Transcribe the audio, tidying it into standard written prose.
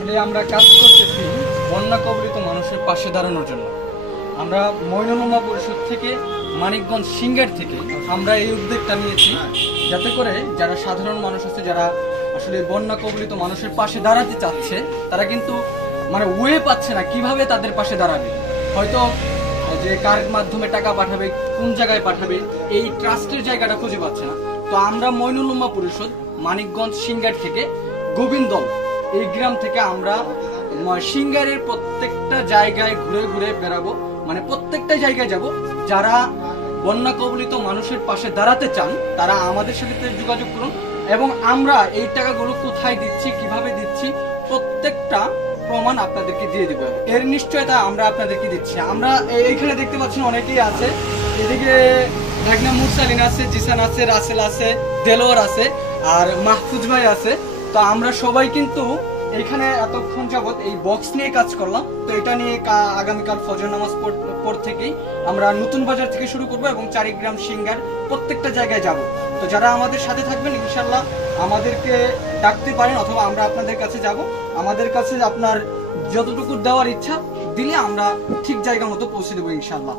আসলে আমরা কাজ করতেছি বন্যা কবলিত মানুষের পাশে দাঁড়ানোর জন্য। আমরা মইনুল পরিষদ থেকে মানিকগঞ্জ সিঙ্গার থেকে আমরা এই উদ্যোগটা নিয়েছি, যাতে করে যারা সাধারণ মানুষ আছে, যারা আসলে বন্যা কবলিত মানুষের পাশে দাঁড়াতে চাচ্ছে, তারা কিন্তু মানে ওয়ে পাচ্ছে না কিভাবে তাদের পাশে দাঁড়াবে। হয়তো যে কার মাধ্যমে টাকা পাঠাবে, কোন জায়গায় পাঠাবে, এই ট্রাস্টের জায়গাটা খুঁজে পাচ্ছে না। তো আমরা মইনুল পরিষদ মানিকগঞ্জ সিঙ্গার থেকে গোবিন্দল এই গ্রাম থেকে আমরা সিঙ্গারের প্রত্যেকটা জায়গায় ঘুরে ঘুরে বেড়াবো, মানে প্রত্যেকটা জায়গায় যাব। যারা বন্যা কবলিত মানুষের পাশে দাঁড়াতে চান তারা আমাদের সাথে যোগাযোগ করুন, এবং আমরা এই টাকাগুলো কোথায় দিচ্ছি, কিভাবে দিচ্ছি, প্রত্যেকটা প্রমাণ আপনাদেরকে দিয়ে দেবো। এর নিশ্চয়তা আমরা আপনাদেরকে দিচ্ছি। আমরা এইখানে দেখতে পাচ্ছেন অনেকেই আছে, এদিকে ভাগনা মুরসালিন আছে, জিসান আছে, রাসেল আছে, দেলোয়ার আছে, আর মাহফুজ ভাই আছে। তো আমরা সবাই কিন্তু এখানে এতক্ষণ যাবত এই বক্স নিয়ে কাজ করলাম। তো এটা নিয়ে আগামীকাল ফজর নামাজ পর থেকেই আমরা নতুন বাজার থেকে শুরু করব এবং চারিগ্রাম সিঙ্গার প্রত্যেকটা জায়গায় যাব। তো যারা আমাদের সাথে থাকবেন ইনশাল্লাহ আমাদেরকে ডাকতে পারেন, অথবা আমরা আপনাদের কাছে যাব। আমাদের কাছে আপনার যতটুকু দেওয়ার ইচ্ছা দিলে আমরা ঠিক জায়গা মতো পৌঁছে দেবো ইনশাল্লাহ।